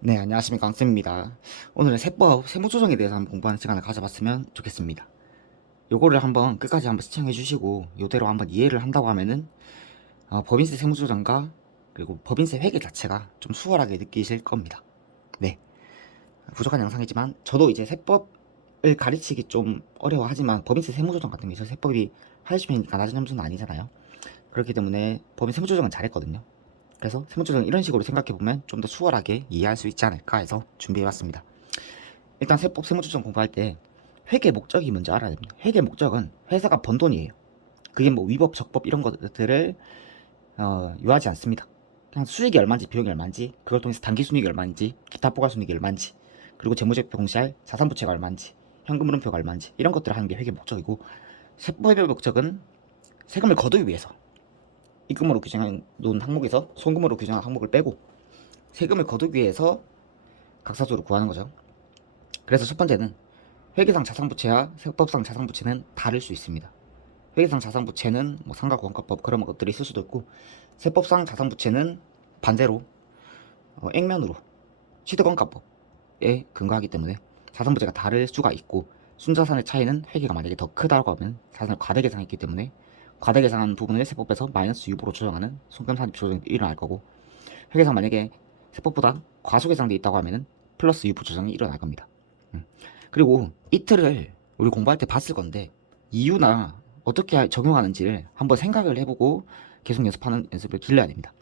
네, 안녕하십니까. 강쌤입니다. 오늘은 세법, 세무조정에 대해서 한번 공부하는 시간을 가져봤으면 좋겠습니다. 요거를 한번 끝까지 한번 시청해 주시고, 요대로 한번 이해를 한다고 하면은, 법인세 세무조정과 그리고 법인세 회계 자체가 좀 수월하게 느끼실 겁니다. 네. 부족한 영상이지만, 저도 이제 세법을 가르치기 좀 어려워하지만, 법인세 세무조정 같은 게 있어서 세법이 80이니까 낮은 점수는 아니잖아요. 그렇기 때문에 법인 세무조정은 잘했거든요. 그래서 세무조정 이런 식으로 생각해보면 좀 더 수월하게 이해할 수 있지 않을까 해서 준비해봤습니다. 일단 세법 세무조정 공부할 때 회계 목적이 뭔지 알아야 됩니다. 회계 목적은 회사가 번 돈이에요. 그게 뭐 위법, 적법 이런 것들을 요하지 않습니다. 그냥 수익이 얼마인지 비용이 얼마인지 그걸 통해서 단기순이익이 얼마인지 기타 포괄순이익이 얼마인지 그리고 재무제표 공시할 자산부채가 얼마인지 현금 흐름표가 얼마인지 이런 것들을 하는 게 회계 목적이고 세법의 목적은 세금을 거두기 위해서 입금으로 규정한 놓은 항목에서 송금으로 규정한 항목을 빼고 세금을 거두기 위해서 각사적으로 구하는 거죠. 그래서 첫 번째는 회계상 자산부채와 세법상 자산부채는 다를 수 있습니다. 회계상 자산부채는 뭐 상가구원가법 그런 것들이 있을 수도 있고 세법상 자산부채는 반대로 액면으로 취득원가법에 근거하기 때문에 자산부채가 다를 수가 있고 순자산의 차이는 회계가 만약에 더 크다고 하면 자산을 과대계상했기 때문에 과대계상한 부분을 세법에서 마이너스 유보로 조정하는 손금산입 조정이 일어날 거고 회계상 만약에 세법보다 과소계상돼 있다고 하면은 플러스 유보 조정이 일어날 겁니다. 그리고 이틀을 우리 공부할 때 봤을 건데 이유나 어떻게 적용하는지를 한번 생각을 해보고 계속 연습하는 연습을 길러야 됩니다.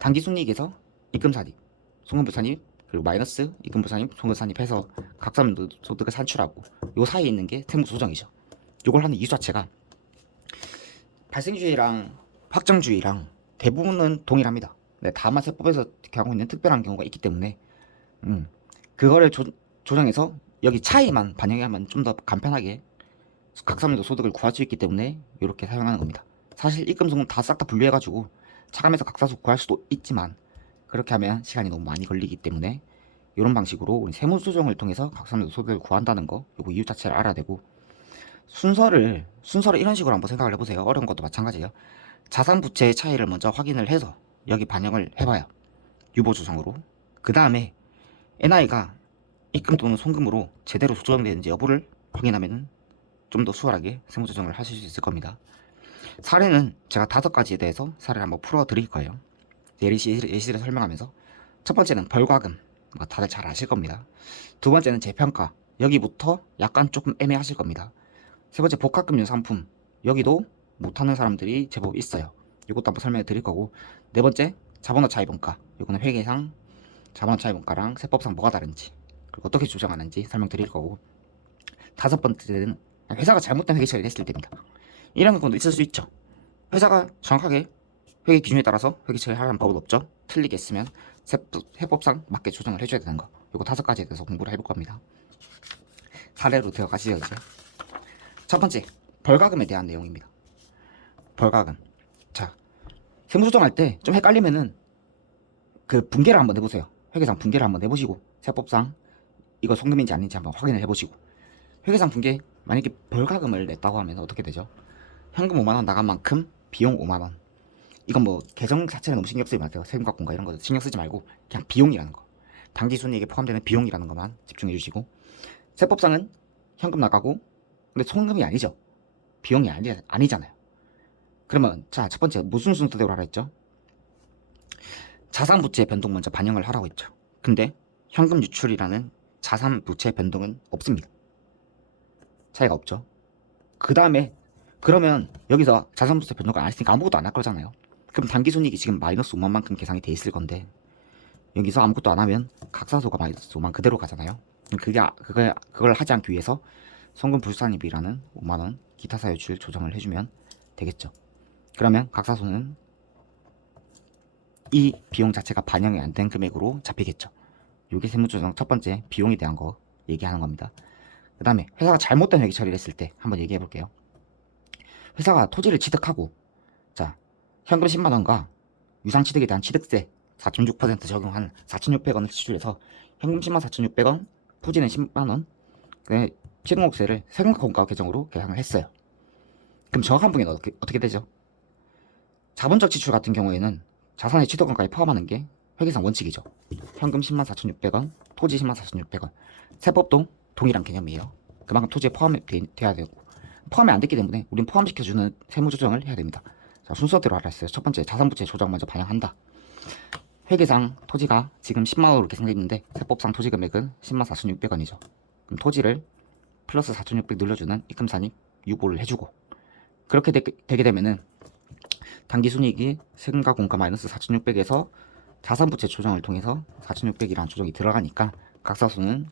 단기순이익에서 입금산입, 송금부산입, 그리고 마이너스 입금부산입, 송금산입 해서 각사면 소득을 산출하고 요 사이에 있는 게 세무조정이죠. 요걸 하는 이유 자체가 발생주의랑 확정주의랑 대부분은 동일합니다. 네, 다만 세법에서 경우 있는 특별한 경우가 있기 때문에 그거를 조정해서 여기 차이만 반영하면 좀 더 간편하게 각사면도 소득을 구할 수 있기 때문에 이렇게 사용하는 겁니다. 사실 입금송금 다 싹 다 분류해가지고 차감해서 각사수 구할 수도 있지만 그렇게 하면 시간이 너무 많이 걸리기 때문에 이런 방식으로 우리 세무조정을 통해서 각사면도 소득을 구한다는 거 요거 이유 자체를 알아야 되고 순서를 이런 식으로 한번 생각을 해보세요. 어려운 것도 마찬가지예요. 자산부채의 차이를 먼저 확인을 해서 여기 반영을 해봐요. 유보조정으로. 그 다음에 NI가 입금 또는 송금으로 제대로 조정되는지 여부를 확인하면 좀 더 수월하게 세무조정을 하실 수 있을 겁니다. 사례는 제가 5가지에 대해서 사례를 한번 풀어 드릴 거예요. 예시를 설명하면서 첫 번째는 벌과금, 뭐 다들 잘 아실 겁니다. 두 번째는 재평가, 여기부터 약간 조금 애매하실 겁니다. 세 번째 복합금융 상품, 여기도 못하는 사람들이 제법 있어요. 이것도 한번 설명해 드릴 거고, 네 번째 자본화 차입원가, 이거는 회계상 자본화 차입원가랑 세법상 뭐가 다른지 그리고 어떻게 조정하는지 설명드릴 거고, 다섯 번째는 회사가 잘못된 회계 처리를 했을 때입니다. 이런 경우도 있을 수 있죠. 회사가 정확하게 회계 기준에 따라서 회계 처리하라는 법은 없죠. 틀리게 했으면 세법상 맞게 조정을 해줘야 되는 거. 이거 5가지에 대해서 공부를 해볼 겁니다. 사례로 들어가시죠. 이제 첫 번째 벌과금에 대한 내용입니다. 벌과금. 자, 세무조정할 때 좀 헷갈리면은 그 분계를 한번 해보세요. 회계상 분계를 한번 해보시고 세법상 이거 송금인지 아닌지 한번 확인을 해보시고 회계상 분계 만약에 벌과금을 냈다고 하면 어떻게 되죠? 현금 5만원 나간 만큼 비용 5만원. 이건 뭐 계정 자체는 너무 신경 쓰지 마세요. 세금과공과 이런 거 신경 쓰지 말고 그냥 비용이라는 거. 당기순이익에 포함되는 비용이라는 것만 집중해 주시고 세법상은 현금 나가고 근데 송금이 아니죠. 비용이 아니잖아요. 그러면 자, 첫 번째 무슨 순서대로 하라 했죠? 자산 부채 변동 먼저 반영을 하라고 했죠. 근데 현금 유출이라는 자산 부채 변동은 없습니다. 차이가 없죠. 그 다음에 그러면 여기서 자산 부채 변동을 안 했으니까 아무것도 안 할 거잖아요. 그럼 단기순이익이 지금 마이너스 5만만큼 계산이 돼 있을 건데 여기서 아무것도 안 하면 각사소가 마이너스 5만 그대로 가잖아요. 그걸 하지 않기 위해서 송금 불산입이라는 5만원 기타 사유출 조정을 해주면 되겠죠. 그러면 각사소는 이 비용 자체가 반영이 안 된 금액으로 잡히겠죠. 이게 세무조정 첫 번째 비용에 대한 거 얘기하는 겁니다. 그 다음에 회사가 잘못된 회계 처리를 했을 때 한번 얘기해 볼게요. 회사가 토지를 취득하고 자 현금 10만원과 유상취득에 대한 취득세 4.6% 적용한 4,600원을 지출해서 현금 10만 4,600원, 토지는 10만원, 취득목세를 세금공과 계정으로 계산을 했어요. 그럼 정확한 분계는 어떻게 되죠? 자본적 지출 같은 경우에는 자산의 취득원가에 포함하는 게 회계상 원칙이죠. 현금 104,600원, 토지 104,600원. 세법도 동일한 개념이에요. 그만큼 토지에 포함돼야 되고, 포함이 안 됐기 때문에 우린 포함시켜주는 세무조정을 해야 됩니다. 자, 순서대로 하라 했어요. 첫 번째, 자산부채 조정 먼저 반영한다. 회계상 토지가 지금 10만원으로 계산되어 있는데 세법상 토지 금액은 104,600원이죠. 그럼 토지를 플러스 4,600 늘려주는 입금산입 유보를 해주고, 그렇게 되게 되면은 당기순이익이 세금과 공과 마이너스 4,600에서 자산부채 조정을 통해서 4,600이라는 조정이 들어가니까 각사수는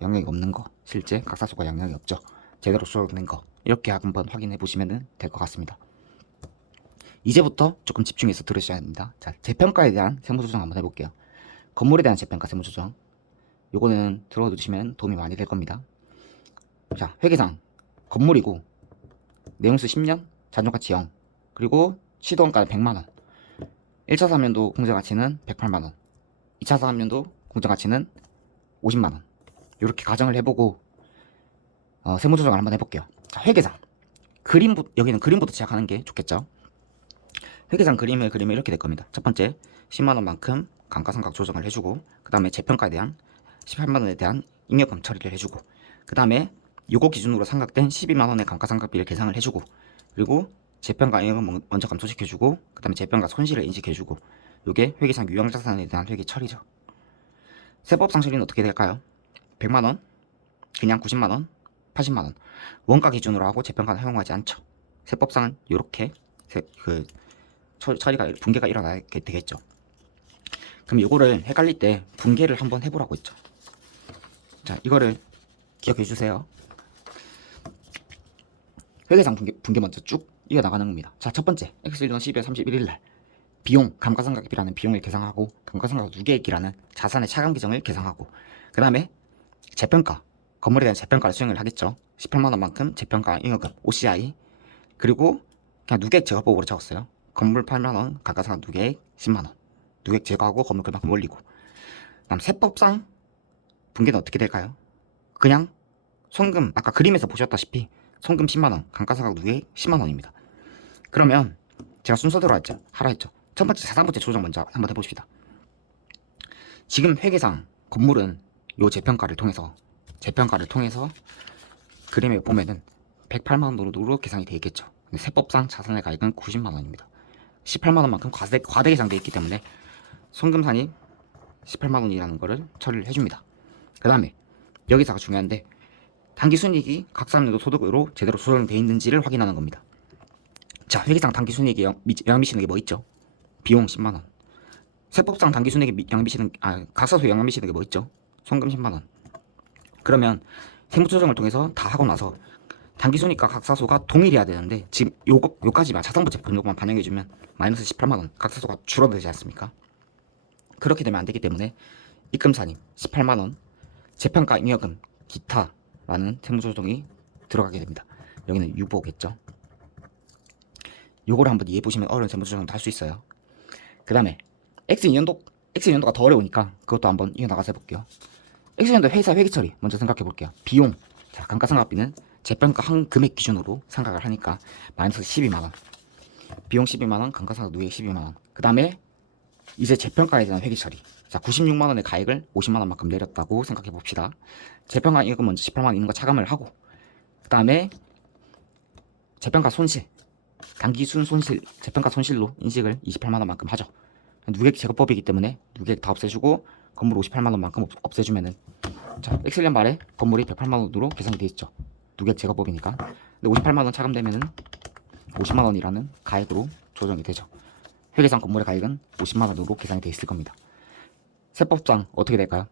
영향이 없는 거, 실제 각사수가 영향이 없죠. 제대로 조정된 거, 이렇게 한번 확인해 보시면 될 것 같습니다. 이제부터 조금 집중해서 들으셔야 합니다. 자, 재평가에 대한 세무조정 한번 해볼게요. 건물에 대한 재평가 세무조정, 요거는 들어두시면 도움이 많이 될 겁니다. 자, 회계상 건물이고 내용수 10년, 잔존가치 0, 그리고 시도원가는 100만원, 1차 사면도 공제가치는 108만원, 2차 사면도 공제가치는 50만원. 이렇게 가정을 해보고 세무조정을 한번 해볼게요. 자, 회계상 여기는 그림부터 시작하는 게 좋겠죠. 회계상 그림을 그리면 이렇게 될 겁니다. 첫 번째, 10만원만큼 감가상각 조정을 해주고, 그 다음에 재평가에 대한 18만원에 대한 잉여금 처리를 해주고, 그 다음에 요거 기준으로 상각된 12만원의 감가상각비를 계상을 해주고, 그리고 재평가 잉여금 먼저 감소시켜주고, 그 다음에 재평가 손실을 인식해주고, 요게 회계상 유형자산에 대한 회계 처리죠. 세법상 처리는 어떻게 될까요? 100만원, 그냥 90만원, 80만원 원가 기준으로 하고 재평가는 허용하지 않죠. 세법상은 요렇게 처리가 분계가 일어나게 되겠죠. 그럼 요거를 헷갈릴 때 분계를 한번 해보라고 했죠. 자, 이거를 기억해 주세요. 회계상 분계 먼저 쭉 이어나가는 겁니다. 자, 첫 번째, X1년 12월 31일 날 비용, 감가상각비라는 비용을 계상하고, 감가상각 누계액이라는 자산의 차감 계정을 계상하고, 그 다음에 재평가, 건물에 대한 재평가를 수행을 하겠죠. 18만원만큼 재평가 잉여금, OCI, 그리고 그냥 누계액 제거법으로 적었어요. 건물 8만원, 감가상각 누계액 10만원, 누계액 제거하고 건물 그만큼 올리고. 다음 세법상 분계는 어떻게 될까요? 그냥 송금, 아까 그림에서 보셨다시피 송금 10만원, 감가상각 누계액 10만원입니다. 그러면 제가 순서대로 하라 했죠. 첫 번째 자산부채 조정 먼저 한번 해봅시다. 지금 회계상 건물은 요 재평가를 통해서 그림에 보면은 108만원으로 계산이 되어 있겠죠. 근데 세법상 자산의 가액은 90만원입니다. 18만원만큼 과대 계산되어 있기 때문에 송금산입 18만원이라는 거를 처리를 해줍니다. 그 다음에 여기서가 중요한데, 당기순이익이 각 사람들도 소득으로 제대로 조정되어 있는지를 확인하는 겁니다. 자, 회계상 당기순이익에 영향 미치는 게 뭐 있죠? 비용 10만원. 세법상 당기순이익에 영향 미치는, 각사소에 영향 미치는 게 뭐 있죠? 송금 10만원. 그러면 세무조정을 통해서 다 하고 나서 당기순이익과 각사소가 동일해야 되는데, 지금 요까지만 자산부채 변동만 반영해주면 마이너스 18만원 각사소가 줄어들지 않습니까? 그렇게 되면 안 되기 때문에 입금산입 18만원, 재평가 잉여금, 기타라는 세무조정이 들어가게 됩니다. 여기는 유보겠죠. 요거를 한번 이해해보시면 어려운 세무조정도 할 수 있어요. 그 다음에 X년도가 더 어려우니까 그것도 한번 이어나가서 해볼게요. X년도 회사 회계처리 먼저 생각해볼게요. 비용, 자, 감가상각비는 재평가 한 금액 기준으로 생각을 하니까 마이너스 12만원, 비용 12만원, 감가상각 누계액 12만원. 그 다음에 이제 재평가에 대한 회계처리. 자, 96만원의 가액을 50만원만큼 내렸다고 생각해봅시다. 재평가 잉여금 먼저 18만원 있는 거 차감을 하고, 그 다음에 재평가 손실, 단기순 손실, 재평가 손실로 인식을 28만원만큼 하죠. 누계액 제거법이기 때문에 누계액 다 없애주고 건물 58만원만큼 없애주면은, 자, X년 말에 건물이 108만원으로 계산이 돼 있죠. 누계액 제거법이니까. 근데 58만원 차감되면은 50만원이라는 가액으로 조정이 되죠. 회계상 건물의 가액은 50만원으로 계산이 돼 있을 겁니다. 세법상 어떻게 될까요?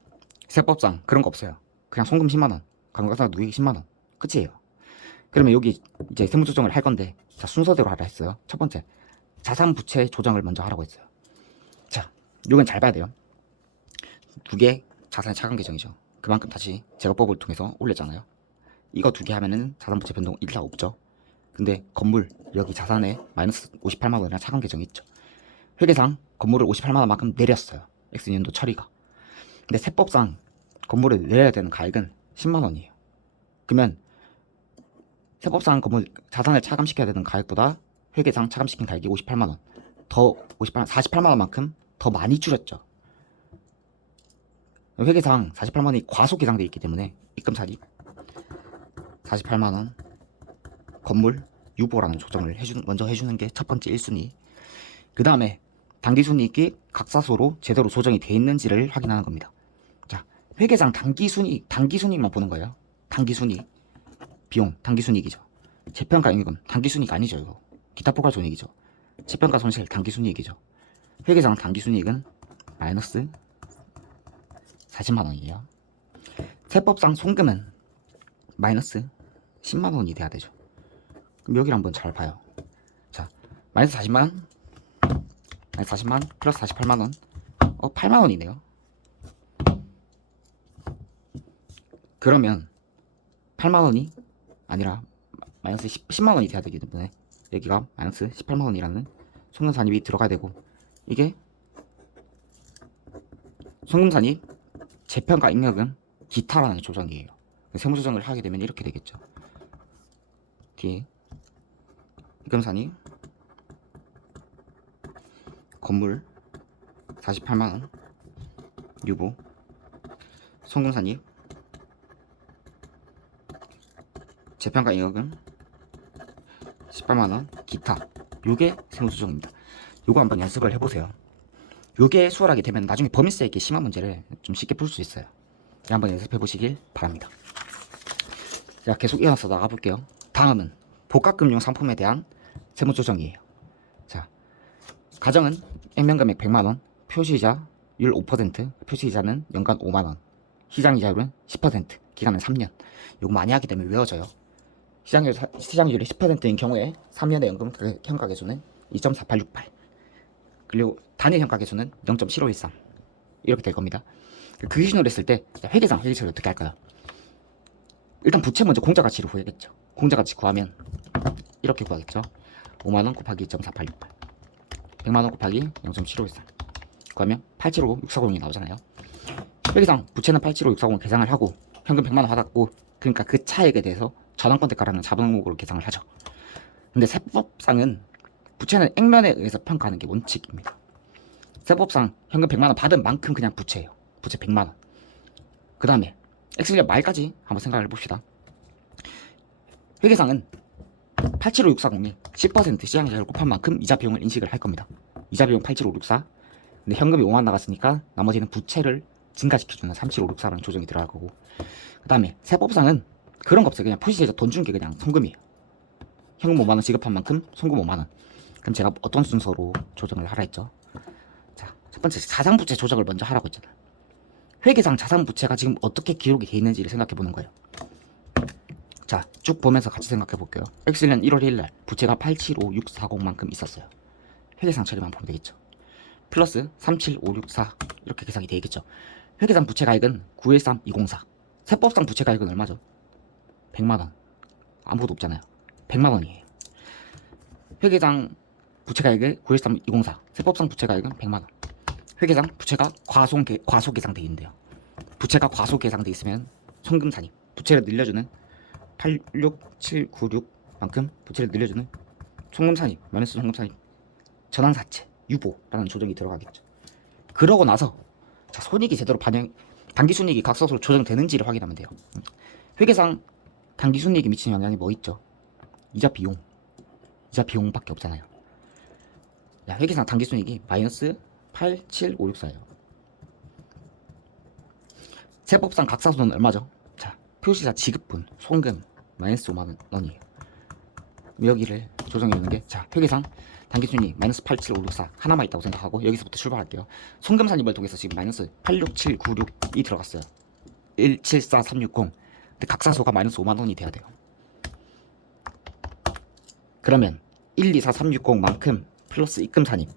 세법상 그런 거 없어요. 그냥 송금 10만원, 감가상각 누계액 10만원, 끝이에요. 그러면 여기 이제 세무조정을 할 건데, 자, 순서대로 하라 했어요. 첫 번째, 자산부채 조정을 먼저 하라고 했어요. 자, 요건 잘 봐야 돼요. 두 개 자산의 차감 계정이죠. 그만큼 다시 제거법을 통해서 올렸잖아요. 이거 두 개 하면은 자산부채 변동 일차 없죠. 근데 건물, 여기 자산에 마이너스 58만원이라는 차감 계정이 있죠. 회계상 건물을 58만원만큼 내렸어요. X년도 처리가. 근데 세법상 건물을 내려야 되는 가액은 10만원이에요. 그러면 세법상 건물 자산을 차감시켜야 되는 가액보다 회계상 차감시킨 가액이 58만원, 더 48만원만큼 더 많이 줄였죠. 회계상 48만원이 과속 계상되어 있기 때문에 입금 사립 48만원 건물 유보라는 조정을 먼저 해주는 게 첫 번째 1순위. 그 다음에 당기순이익이 각사소로 제대로 조정이 되어 있는지를 확인하는 겁니다. 자, 회계상 당기순이익만 보는 거예요. 당기순이익 비용 당기순이익이죠. 재평가 임금 당기순이익 아니죠. 이거 기타 포괄손익이죠. 재평가 손실 당기순이익이죠. 회계상 당기순이익은 마이너스 40만원이에요. 세법상 손금은 마이너스 10만원이 돼야 되죠. 그럼 여기를 한번 잘 봐요. 자, 마이너스 40만원 마이너스 40만원 플러스 48만원 8만원이네요. 그러면 8만원이 아니라 마이너스 10만원이 돼야 되기 때문에 여기가 마이너스 18만원이라는 송금산입이 들어가야 되고, 이게 송금산입 재평가 ing력은 기타라는 조정이에요. 세무조정을 하게 되면 이렇게 되겠죠. 뒤에 입금산입 건물 48만원 유보 송금산입 재평가 ing력은 18만원 기타. 요게 세무조정입니다. 요거 한번 연습을 해보세요. 요게 수월하게 되면 나중에 법인세액이 심한 문제를 좀 쉽게 풀 수 있어요. 한번 연습해 보시길 바랍니다. 자, 계속 이어서 나가볼게요. 다음은 복합금융 상품에 대한 세무조정이에요. 자, 가정은 액면금액 100만원, 표시이자율 5%, 표시이자는 연간 5만원, 시장이자율은 10%, 기간은 3년. 요거 많이 하기 때문에 외워져요. 시장이율이 10%인 경우에 3년의 연금 현가계수는 2.4868, 그리고 단일 현가계수는 0.7513 이렇게 될 겁니다. 그 기준으로 했을 때 회계상 회계처리 어떻게 할까요? 일단 부채 먼저 공자가치를 구해야겠죠. 공자가치 구하면 이렇게 구하겠죠. 5만원 곱하기 2.4868 100만원 곱하기 0.7513 구하면 875640이 나오잖아요. 회계상 부채는 875640을 계산을 하고 현금 100만원 받았고, 그러니까 그 차액에 대해서 전환권 대가라는 자본 항목으로 계산을 하죠. 근데 세법상은 부채는 액면에 의해서 평가하는 게 원칙입니다. 세법상 현금 100만원 받은 만큼 그냥 부채예요. 부채 100만원. 그 다음에 엑셀리아 말까지 한번 생각을 해봅시다. 회계상은 875640이 10% 시장이자를 곱한 만큼 이자 비용을 인식을 할 겁니다. 이자 비용 87564. 근데 현금이 5만 나갔으니까 나머지는 부채를 증가시켜주는 37564라는 조정이 들어갈 거고, 그 다음에 세법상은 그런 거 없어요. 그냥 표시세자 돈 준 게 그냥 송금이에요. 현금 5만원 지급한 만큼 송금 5만원. 그럼 제가 어떤 순서로 조정을 하라 했죠? 자, 첫 번째 자산부채 조정을 먼저 하라고 했잖아요. 회계상 자산부채가 지금 어떻게 기록이 돼 있는지를 생각해 보는 거예요. 자, 쭉 보면서 같이 생각해 볼게요. X년 1월 1일날 부채가 875640만큼 있었어요. 회계상 처리만 보면 되겠죠. 플러스 37564 이렇게 계산이 되겠죠. 회계상 부채 가액은 913204. 세법상 부채 가액은 얼마죠? 100만원. 아무것도 없잖아요. 100만원이에요. 회계상 부채 가액은 913204. 세법상 부채 가액은 100만원. 회계상 부채가 과소 계상되어 있는데요. 부채가 과소 계상되어 있으면 송금산입 부채를 늘려주는 86796만큼 부채를 늘려주는 송금산입 마이너스 송금산입 전환사채 유보라는 조정이 들어가겠죠. 그러고 나서 자, 손익이 제대로 당기순이익이 각서소로 조정되는지를 확인하면 돼요. 회계상 당기순이익이 미치는 영향이 뭐 있죠? 이자 비용밖에 없잖아요. 야, 회계상 당기순이익이 마이너스 87564예요. 세법상 각사소는 얼마죠? 자, 표시자 지급분 송금 마이너스 5만원이에요. 여기를 조정해주는 게, 자, 회계상 당기순이익 마이너스 87564 하나만 있다고 생각하고 여기서부터 출발할게요. 송금산입을 통해서 지금 마이너스 86796이 들어갔어요. 174360. 근데 각사소가 마이너스 5만원이 돼야 돼요. 그러면 124360만큼 플러스 입금산입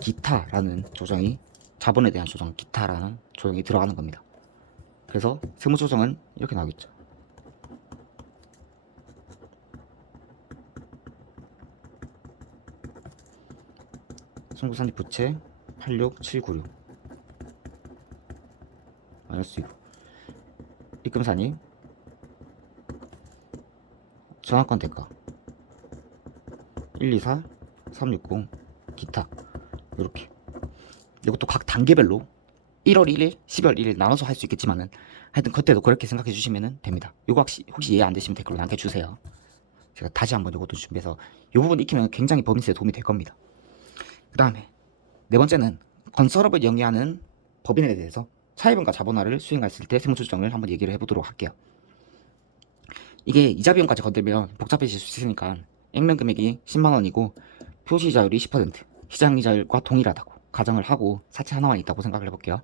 기타라는 조정이, 자본에 대한 조정 기타라는 조정이 들어가는 겁니다. 그래서 세무조정은 이렇게 나오겠죠. 송금산입 부채 86796 마이너스 2 입금산입 전환권 대가 124360 기타 이렇게. 이것도 각 단계별로 1월 1일, 12월 1일 나눠서 할 수 있겠지만은 하여튼 그때도 그렇게 생각해 주시면 됩니다. 이거 혹시 이해 안 되시면 댓글로 남겨주세요. 제가 다시 한번 이것도 준비해서 이 부분 익히면 굉장히 법인세에 도움이 될 겁니다. 그 다음에 네 번째는 건설업을 영위하는 법인에 대해서 차입은과 자본화를 수행했을 때 세무조정을 한번 얘기를 해보도록 할게요. 이게 이자 비용까지 건들면 복잡해질 수 있으니까 액면 금액이 10만 원이고 표시이자율이 10%, 시장이자율과 동일하다고 가정을 하고 사채 하나만 있다고 생각을 해볼게요.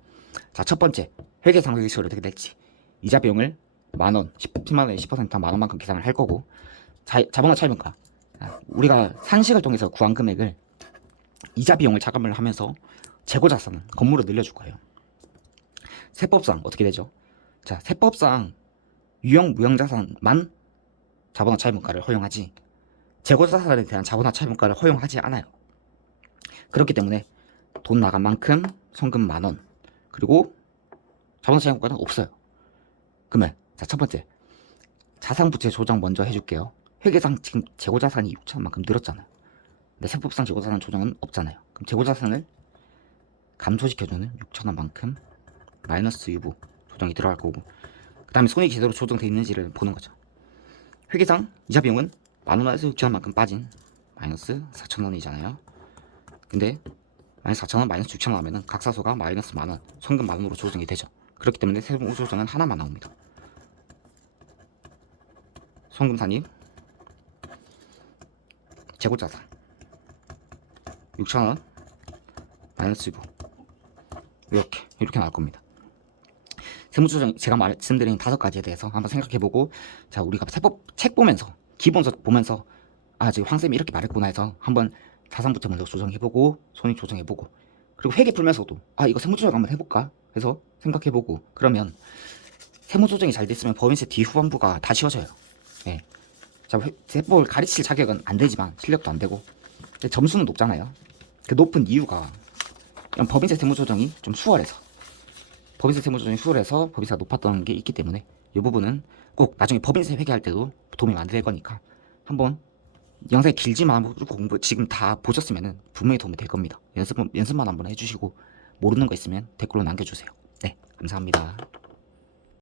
자, 첫 번째 회계상각식으로 어떻게 될지 이자 비용을 만원, 10만 원에 10% 만원만큼 계산을 할 거고 자본화 차입은가 우리가 산식을 통해서 구한 금액을 이자 비용을 차감을 하면서 재고자산은 건물로 늘려줄 거예요. 세법상 어떻게 되죠? 자, 세법상 유형 무형자산만 자본화 차입은가를 허용하지 재고자산에 대한 자본화 차입은가를 허용하지 않아요. 그렇기 때문에 돈 나간 만큼 성금 만원 그리고 자본화 차입은가는 없어요. 그러면 자, 첫 번째 자산부채 조정 먼저 해줄게요. 회계상 지금 재고자산이 6천만큼 늘었잖아요. 근데 세법상 재고자산 조정은 없잖아요. 그럼 재고자산을 감소시켜주는 6천원만큼 마이너스 유부 조정이 들어갈 거고 그 다음에 손익이 제대로 조정되어 있는지를 보는 거죠. 회계상 이자 비용은 만원에서 6천원만큼 빠진 마이너스 4천원이잖아요. 근데 마이너스 4천원 마이너스 6천원 하면은 각사소가 마이너스 만원 성금 만원으로 조정이 되죠. 그렇기 때문에 세무 조정은 하나만 나옵니다. 송금 산입 재고자산 6천원 마이너스 2부 이렇게 나올 겁니다. 세무조정 제가 말씀드린 5가지에 대해서 한번 생각해보고 자 우리가 세법 책 보면서 기본서 보면서 아 지금 황쌤이 이렇게 말했구나 해서 한번 자산부채 먼저 조정해보고 손익 조정해보고 그리고 회계 풀면서도 아 이거 세무조정 한번 해볼까 해서 생각해보고 그러면 세무조정이 잘 됐으면 법인세 뒤후반부가 다 쉬워져요. 네. 자, 세법을 가르칠 자격은 안 되지만 실력도 안 되고 점수는 높잖아요. 그 높은 이유가 법인세 세무조정이 좀 수월해서 법인세 세무조정이 수월해서 법인세가 높았던 게 있기 때문에 이 부분은 꼭 나중에 법인세 회계할 때도 도움이 많이 될 거니까 한번 영상이 길지만 한번 공부 지금 다 보셨으면 분명히 도움이 될 겁니다. 연습만 한번 해주시고 모르는 거 있으면 댓글로 남겨주세요. 네, 감사합니다.